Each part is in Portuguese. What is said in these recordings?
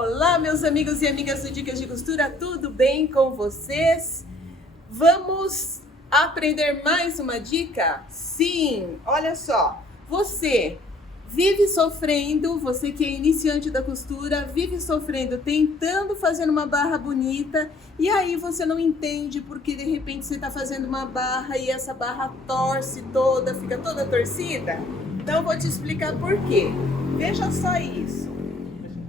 Olá, meus amigos e amigas do Dicas de Costura, tudo bem com vocês? Vamos aprender mais uma dica? Sim, olha só, você vive sofrendo, você que é iniciante da costura, vive sofrendo, tentando fazer uma barra bonita, e aí você não entende porque de repente você está fazendo uma barra e essa barra torce toda, fica toda torcida? Então eu vou te explicar por quê. Veja só isso.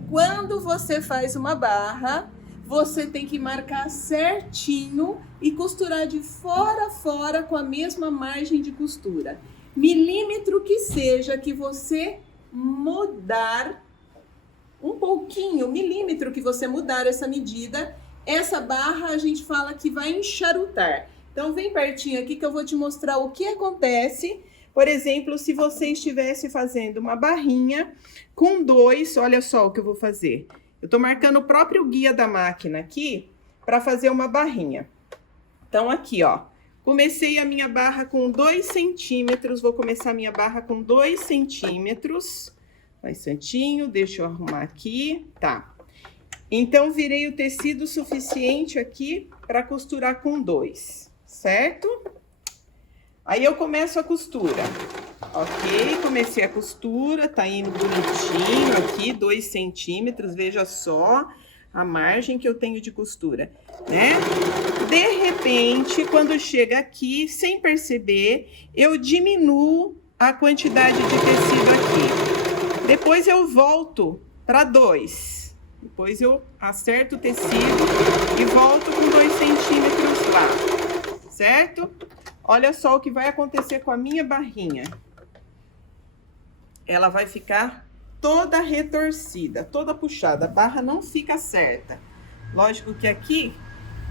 Quando você faz uma barra, você tem que marcar certinho e costurar de fora a fora com a mesma margem de costura. Milímetro que seja que você mudar um pouquinho, milímetro que você mudar essa medida, essa barra a gente fala que vai encharutar. Então vem pertinho aqui que eu vou te mostrar o que acontece. Por exemplo, se você estivesse fazendo uma barrinha com 2, olha só o que eu vou fazer. Eu tô marcando o próprio guia da máquina aqui para fazer uma barrinha. Então aqui, ó, comecei a minha barra com 2 centímetros, vou começar a minha barra com 2 centímetros. Vai certinho, deixa eu arrumar aqui, tá. Então, virei o tecido suficiente aqui para costurar com 2, certo? Aí eu começo a costura, ok? Comecei a costura, tá indo bonitinho aqui, 2 centímetros, veja só a margem que eu tenho de costura, né? De repente, quando chega aqui, sem perceber, eu diminuo a quantidade de tecido aqui. Depois eu volto para 2. Depois eu acerto o tecido e volto com 2 centímetros lá, certo? Olha só o que vai acontecer com a minha barrinha. Ela vai ficar toda retorcida, toda puxada. A barra não fica certa. Lógico que aqui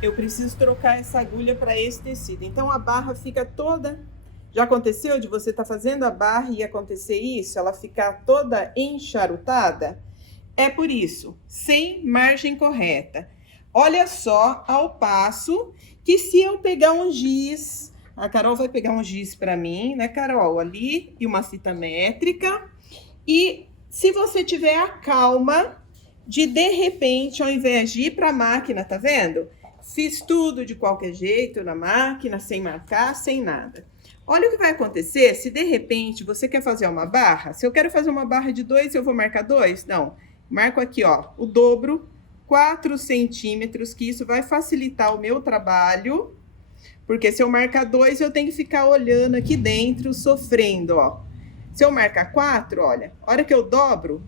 eu preciso trocar essa agulha para esse tecido. Então a barra fica toda... Já aconteceu de você estar fazendo a barra e acontecer isso? Ela ficar toda encharutada? É por isso, sem margem correta. Olha só ao passo que se eu pegar um giz... A Carol vai pegar um giz para mim, né, Carol? Ali, e uma fita métrica. E se você tiver a calma de repente, ao invés de ir para a máquina, tá vendo? Fiz tudo de qualquer jeito na máquina, sem marcar, sem nada. Olha o que vai acontecer se de repente você quer fazer uma barra. Se eu quero fazer uma barra de 2, eu vou marcar 2? Não. Marco aqui, ó, o dobro, 4 centímetros, que isso vai facilitar o meu trabalho. Porque se eu marcar 2, eu tenho que ficar olhando aqui dentro, sofrendo, ó. Se eu marcar 4, olha, a hora que eu dobro,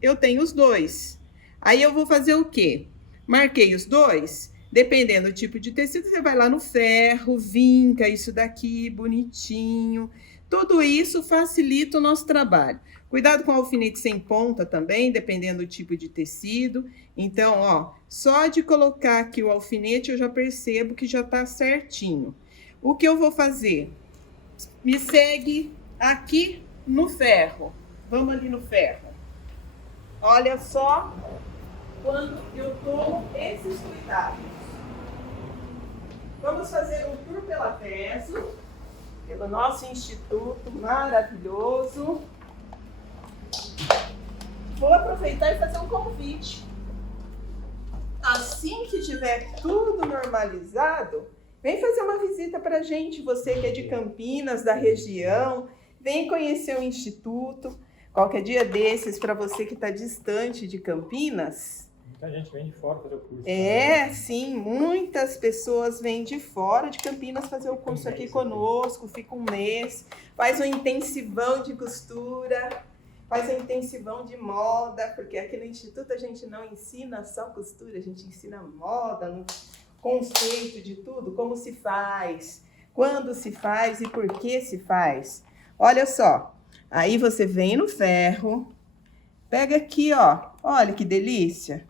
eu tenho os 2. Aí eu vou fazer o quê? Marquei os 2, dependendo do tipo de tecido, você vai lá no ferro, vinca isso daqui, bonitinho. Tudo isso facilita o nosso trabalho. Cuidado com o alfinete sem ponta também, dependendo do tipo de tecido. Então, ó, só de colocar aqui o alfinete eu já percebo que já tá certinho. O que eu vou fazer? Me segue aqui no ferro. Vamos ali no ferro. Olha só quando eu tomo esses cuidados. Vamos fazer um tour pela Teso, pelo nosso instituto maravilhoso. Vou aproveitar e fazer um convite. Assim que tiver tudo normalizado, vem fazer uma visita pra gente, você que é de Campinas, da região, vem conhecer o Instituto. Qualquer dia desses, para você que está distante de Campinas. Muita gente vem de fora fazer o curso. Sim, muitas pessoas vêm de fora de Campinas fazer o curso aqui conosco, fica um mês, faz um intensivão de costura, faz um intensivão de moda, porque aqui no Instituto a gente não ensina só costura, a gente ensina moda, no conceito de tudo, como se faz, quando se faz e por que se faz. Olha só, aí você vem no ferro, pega aqui, ó, olha que delícia.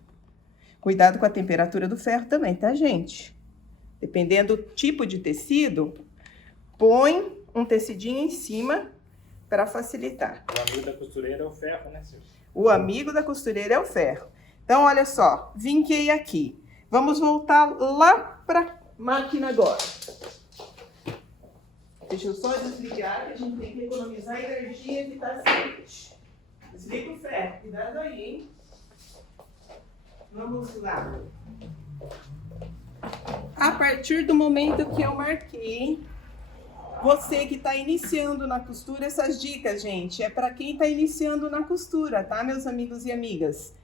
Cuidado com a temperatura do ferro também, tá, gente? Dependendo do tipo de tecido, põe um tecidinho em cima para facilitar. O amigo da costureira é o ferro, né, Silvio? O amigo da costureira é o ferro. Então, olha só, vinquei aqui. Vamos voltar lá para máquina agora. Deixa eu só desligar, que a gente tem que economizar a energia que tá quente. Desliga o ferro, cuidado aí, hein? Vamos lá. A partir do momento que eu marquei, você que está iniciando na costura, essas dicas, gente, é para quem está iniciando na costura, tá, meus amigos e amigas?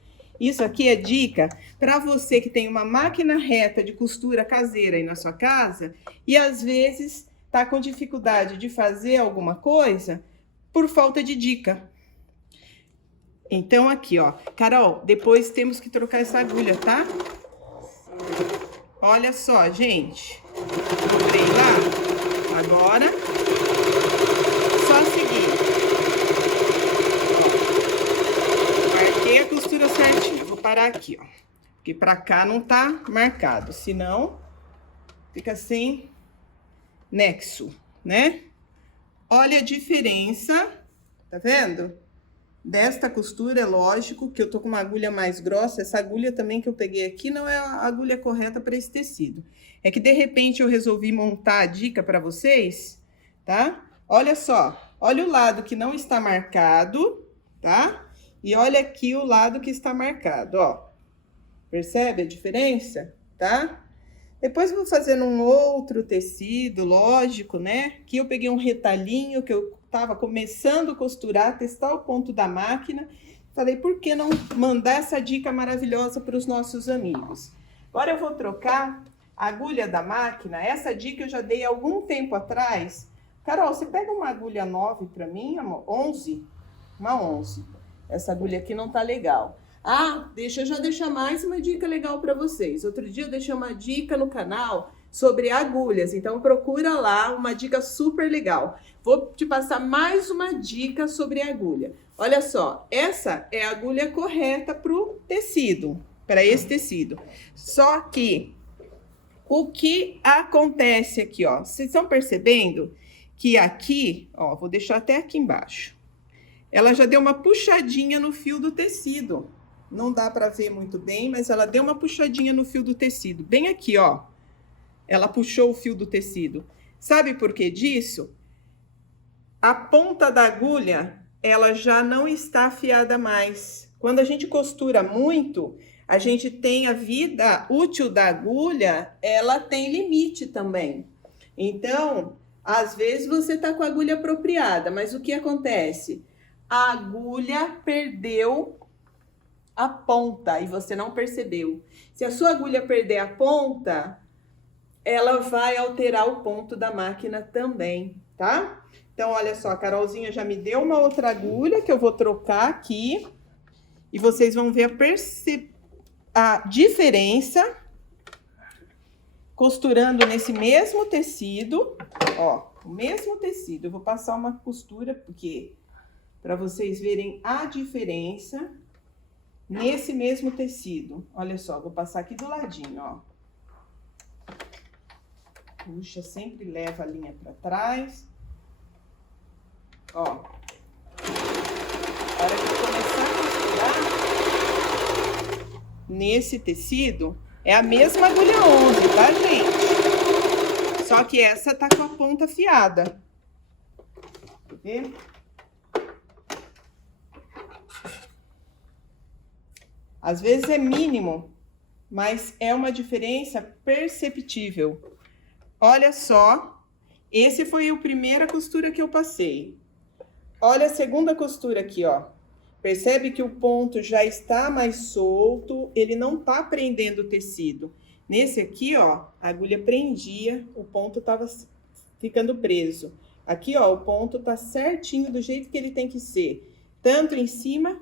Isso aqui é dica para você que tem uma máquina reta de costura caseira aí na sua casa e às vezes está com dificuldade de fazer alguma coisa por falta de dica. Então, aqui, ó. Carol, depois temos que trocar essa agulha, tá? Olha só, gente. Entrei lá. Agora, só seguir. Ó, marquei a costura certinho. Vou parar aqui, ó. Porque pra cá não tá marcado. Senão, fica sem nexo, né? Olha a diferença. Tá vendo? Desta costura, é lógico que eu tô com uma agulha mais grossa. Essa agulha também que eu peguei aqui não é a agulha correta para esse tecido. É que de repente eu resolvi montar a dica para vocês, tá? Olha só, olha o lado que não está marcado, tá? E olha aqui o lado que está marcado, ó. Percebe a diferença, tá? Depois eu vou fazer num outro tecido, lógico, né? Aqui eu peguei um retalhinho que eu tava começando a costurar, testar o ponto da máquina. Falei, por que não mandar essa dica maravilhosa para os nossos amigos? Agora eu vou trocar a agulha da máquina. Essa dica eu já dei há algum tempo atrás. Carol, você pega uma agulha 9 para mim, amor? 11? Uma 11. Essa agulha aqui não tá legal. Ah, deixa eu já deixar mais uma dica legal para vocês. Outro dia eu deixei uma dica no canal sobre agulhas, então procura lá, uma dica super legal. Vou te passar mais uma dica sobre agulha. Olha só, essa é a agulha correta para o tecido, para esse tecido. Só que o que acontece aqui, ó, vocês estão percebendo que aqui, ó, vou deixar até aqui embaixo. Ela já deu uma puxadinha no fio do tecido. Não dá para ver muito bem, mas ela deu uma puxadinha no fio do tecido. Bem aqui, ó. Ela puxou o fio do tecido. Sabe por que disso? A ponta da agulha, ela já não está afiada mais. Quando a gente costura muito, a gente tem a vida útil da agulha, ela tem limite também. Então, às vezes você tá com a agulha apropriada, mas o que acontece? A agulha perdeu a ponta e você não percebeu. Se a sua agulha perder a ponta, ela vai alterar o ponto da máquina também, tá? Então, olha só, a Carolzinha já me deu uma outra agulha que eu vou trocar aqui. E vocês vão ver a diferença costurando nesse mesmo tecido. Ó, o mesmo tecido. Eu vou passar uma costura, porque para vocês verem a diferença nesse mesmo tecido. Olha só, vou passar aqui do ladinho, ó. Puxa, sempre leva a linha para trás. Ó. A hora que eu começar a costurar nesse tecido, é a mesma agulha 11, tá, gente? Só que essa tá com a ponta afiada. Tá vendo? Às vezes é mínimo, mas é uma diferença perceptível. Olha só, esse foi a primeira costura que eu passei. Olha a segunda costura aqui, ó. Percebe que o ponto já está mais solto, ele não tá prendendo o tecido. Nesse aqui, ó, a agulha prendia, o ponto tava ficando preso. Aqui, ó, o ponto tá certinho do jeito que ele tem que ser, tanto em cima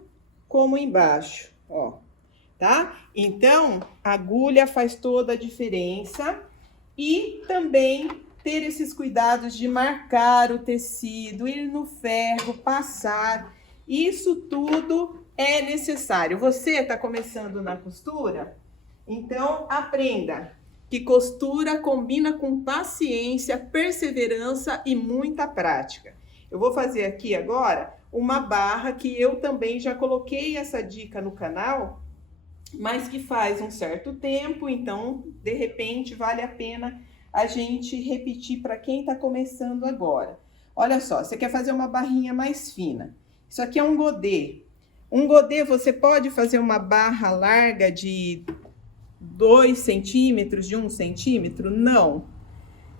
como embaixo, ó. Tá? Então, a agulha faz toda a diferença e também ter esses cuidados de marcar o tecido, ir no ferro, passar. Isso tudo é necessário. Você está começando na costura? Então, aprenda que costura combina com paciência, perseverança e muita prática. Eu vou fazer aqui agora uma barra que eu também já coloquei essa dica no canal, mas que faz um certo tempo, então, de repente, vale a pena a gente repetir para quem está começando agora. Olha só, você quer fazer uma barrinha mais fina. Isso aqui é um godê. Um godê, você pode fazer uma barra larga de 2 centímetros, de 1 centímetro? Não.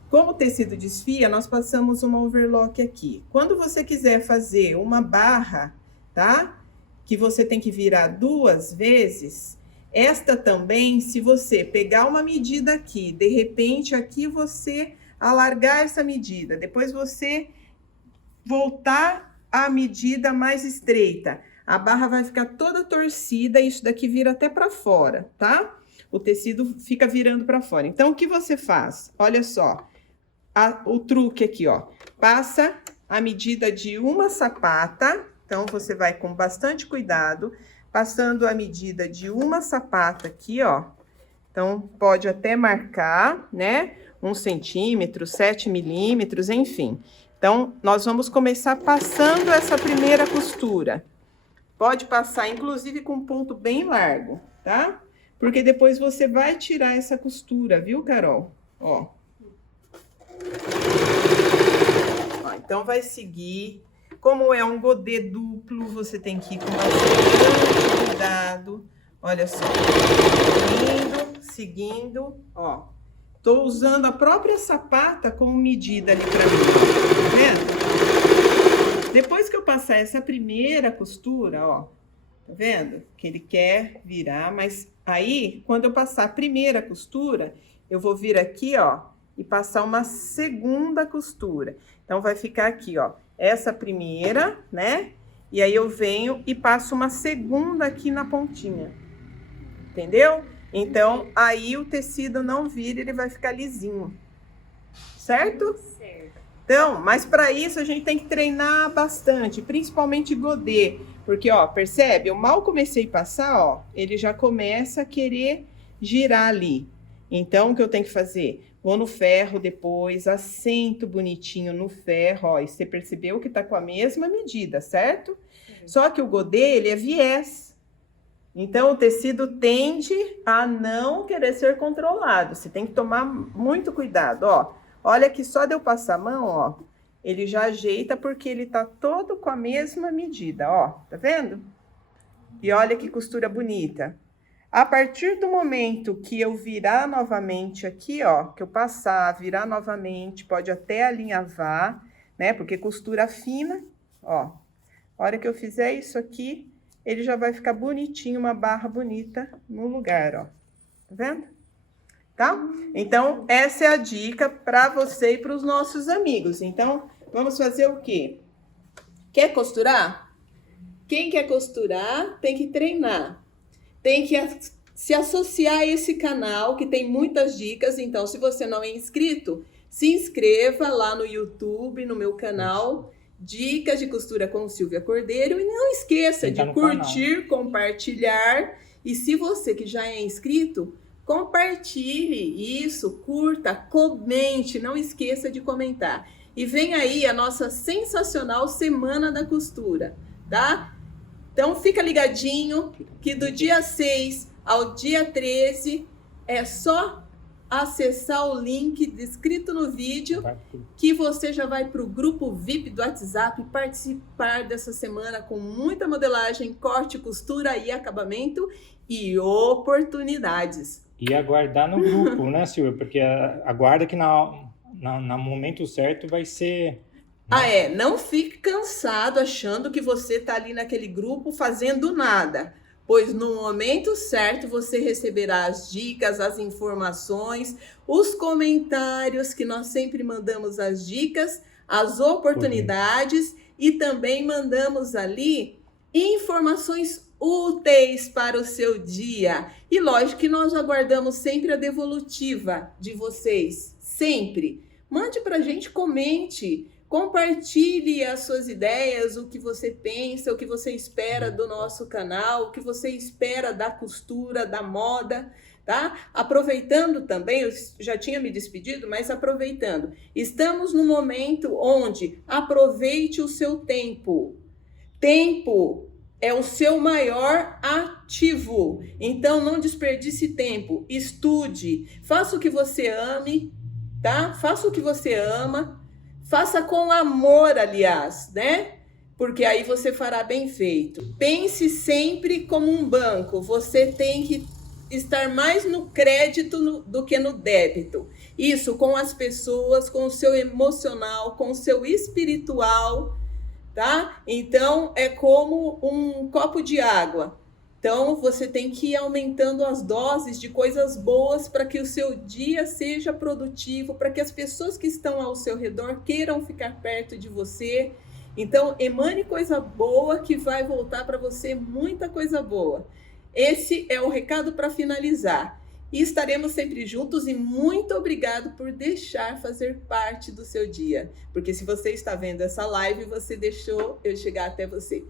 Como o tecido desfia, nós passamos uma overlock aqui. Quando você quiser fazer uma barra, tá? Que você tem que virar 2 vezes, esta também, se você pegar uma medida aqui, de repente aqui você alargar essa medida, depois você voltar à medida mais estreita, a barra vai ficar toda torcida e isso daqui vira até para fora, tá? O tecido fica virando para fora. Então, o que você faz? Olha só, o truque aqui, ó. Passa a medida de uma sapata, então você vai com bastante cuidado, passando a medida de uma sapata aqui, ó. Então, pode até marcar, né? 1 centímetro, 7 milímetros, enfim. Então, nós vamos começar passando essa primeira costura. Pode passar, inclusive, com um ponto bem largo, tá? Porque depois você vai tirar essa costura, viu, Carol? Ó. Ó, então, vai seguir. Como é um godê duplo, você tem que ir com bastante cuidado. Olha só. Indo, seguindo, ó. Tô usando a própria sapata como medida ali pra mim, tá vendo? Depois que eu passar essa primeira costura, ó, tá vendo? Que ele quer virar, mas aí, quando eu passar a primeira costura, eu vou vir aqui, ó, e passar uma segunda costura. Então, vai ficar aqui, ó, essa primeira, né? E aí, eu venho e passo uma segunda aqui na pontinha. Entendeu? Então, aí o tecido não vira, ele vai ficar lisinho. Certo? Certo. Então, mas para isso a gente tem que treinar bastante, principalmente godê. Porque, ó, percebe? Eu mal comecei a passar, ó, ele já começa a querer girar ali. Então, o que eu tenho que fazer? Vou no ferro depois, assento bonitinho no ferro, ó, e você percebeu que tá com a mesma medida, certo? Só que o godê, ele é viés. Então, o tecido tende a não querer ser controlado. Você tem que tomar muito cuidado, ó. Olha que só de eu passar a mão, ó, ele já ajeita porque ele tá todo com a mesma medida, ó. Tá vendo? E olha que costura bonita. A partir do momento que eu virar novamente aqui, ó, que eu passar, virar novamente, pode até alinhavar, né? Porque costura fina, ó. A hora que eu fizer isso aqui, ele já vai ficar bonitinho, uma barra bonita no lugar, ó. Tá vendo? Tá? Então, essa é a dica para você e para os nossos amigos. Então, vamos fazer o quê? Quer costurar? Quem quer costurar tem que treinar. Tem que se associar a esse canal, que tem muitas dicas. Então, se você não é inscrito, se inscreva lá no YouTube, no meu canal, Dicas de Costura com Silvia Cordeiro. E não esqueça de curtir, compartilhar. E se você que já é inscrito, compartilhe isso, curta, comente. Não esqueça de comentar. E vem aí a nossa sensacional Semana da Costura, tá? Então, fica ligadinho que do dia 6 ao dia 13 é só acessar o link descrito no vídeo que você já vai para o grupo VIP do WhatsApp participar dessa semana com muita modelagem, corte, costura e acabamento e oportunidades. E aguardar no grupo, né, Silvia? Porque aguarda que no momento certo vai ser... Ah, é. Não fique cansado achando que você tá ali naquele grupo fazendo nada. Pois no momento certo você receberá as dicas, as informações, os comentários que nós sempre mandamos as dicas, as oportunidades e também mandamos ali informações úteis para o seu dia. E lógico que nós aguardamos sempre a devolutiva de vocês, sempre. Mande pra gente, comente. Compartilhe as suas ideias, o que você pensa, o que você espera do nosso canal, o que você espera da costura, da moda, tá? Aproveitando também, eu já tinha me despedido, mas aproveitando, estamos no momento onde aproveite o seu tempo. Tempo é o seu maior ativo, então não desperdice tempo, estude, faça o que você ame, tá? Faça o que você ama. Faça com amor, aliás, né? porque aí você fará bem feito. Pense sempre como um banco, você tem que estar mais no crédito do que no débito. Isso com as pessoas, com o seu emocional, com o seu espiritual, tá? Então, é como um copo de água. Então, você tem que ir aumentando as doses de coisas boas para que o seu dia seja produtivo, para que as pessoas que estão ao seu redor queiram ficar perto de você. Então, emane coisa boa que vai voltar para você muita coisa boa. Esse é o recado para finalizar. E estaremos sempre juntos e muito obrigado por deixar fazer parte do seu dia. Porque se você está vendo essa live, você deixou eu chegar até você.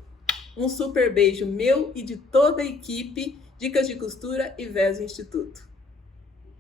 Um super beijo meu e de toda a equipe Dicas de Costura e Veso Instituto.